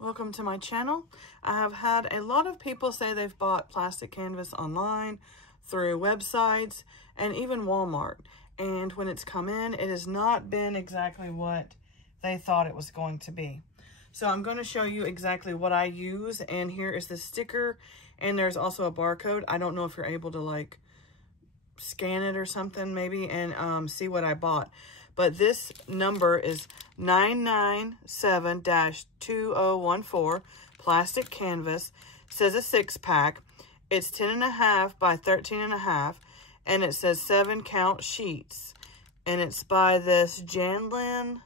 Welcome to my channel. I have had a lot of people say they've bought plastic canvas online, through websites, and even Walmart. And when it's come in, it has not been exactly what they thought it was going to be. So I'm going to show you exactly what I use. And here is the sticker. And there's also a barcode. I don't know if you're able to like scan it or something maybe and see what I bought. But this number is 997-2014 plastic canvas. It says a 6-pack. It's 10.5 by 13.5, and it says 7 count sheets. And it's by this Janlin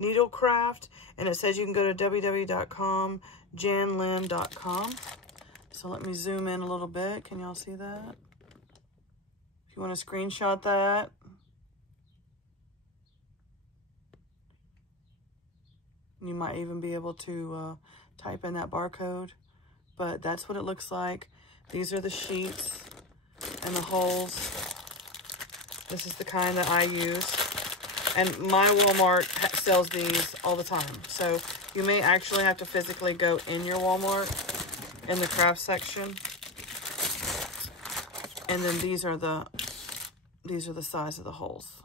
Needlecraft, and it says you can go to www.com, janlin.com. So let me zoom in a little bit. Can y'all see that? If you want to screenshot that. You might even be able to type in that barcode, but that's what it looks like. These are the sheets and the holes. This is the kind that I use. And my Walmart sells these all the time. So you may actually have to physically go in your Walmart in the craft section. And then these are the size of the holes.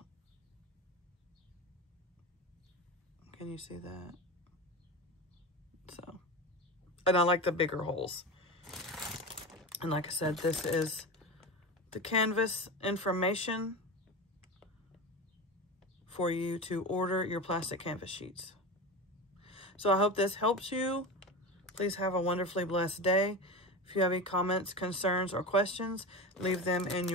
Can you see that? So, and I like the bigger holes. And like I said, this is the canvas information for you to order your plastic canvas sheets. So I hope this helps you. Please have a wonderfully blessed day. If you have any comments, concerns, or questions, leave them in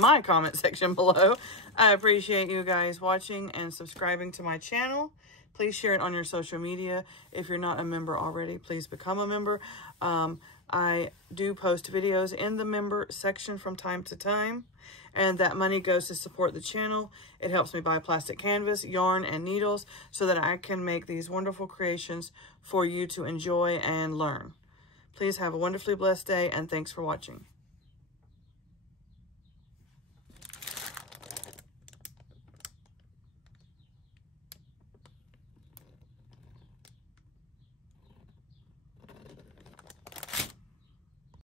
my comment section below. I appreciate you guys watching and subscribing to my channel. Please share it on your social media. If you're not a member already, please become a member. I do post videos in the member section from time to time, and that money goes to support the channel. It helps me buy plastic canvas, yarn, and needles so that I can make these wonderful creations for you to enjoy and learn. Please have a wonderfully blessed day, and thanks for watching.